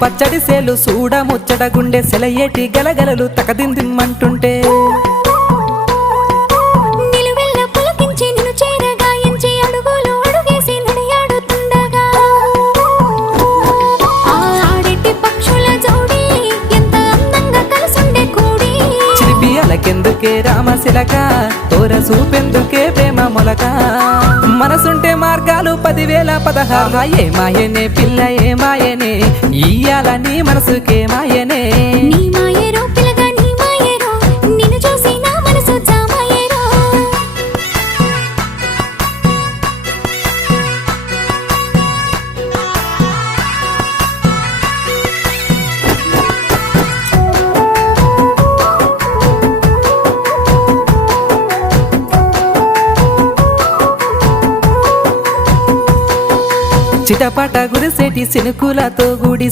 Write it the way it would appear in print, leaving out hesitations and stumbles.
పచ్చడి సేలు సూడ ముచ్చట గుండె సెలయేటి గలగలలు తకదిందిమ్మంటుంటే నిలువెల్ల పులకించి నిన్ను చేరగాయించి అడుగులు అడుగేసి నడియాడుతుండగా ఆడెట్టి పక్షుల జోడి ఎంత అందంగా కలుసుండే కూడి చిలిపి అలకెందుకే రామశిలక తోర సూపెందుకే ప్రేమ మొలక మనసుంటే మార్గాలు 10,016 ఏ మాయనే పిల్ల ఏ మాయనే ఇయ్యాల నీ మనసుకే మాయనే నీ మాయేరో పిల్లగా నీ మాయేరో నిన్ను చూసి నా మనసు జామాయేరో చిటపట గురిసేటి సినుకులతో గుడి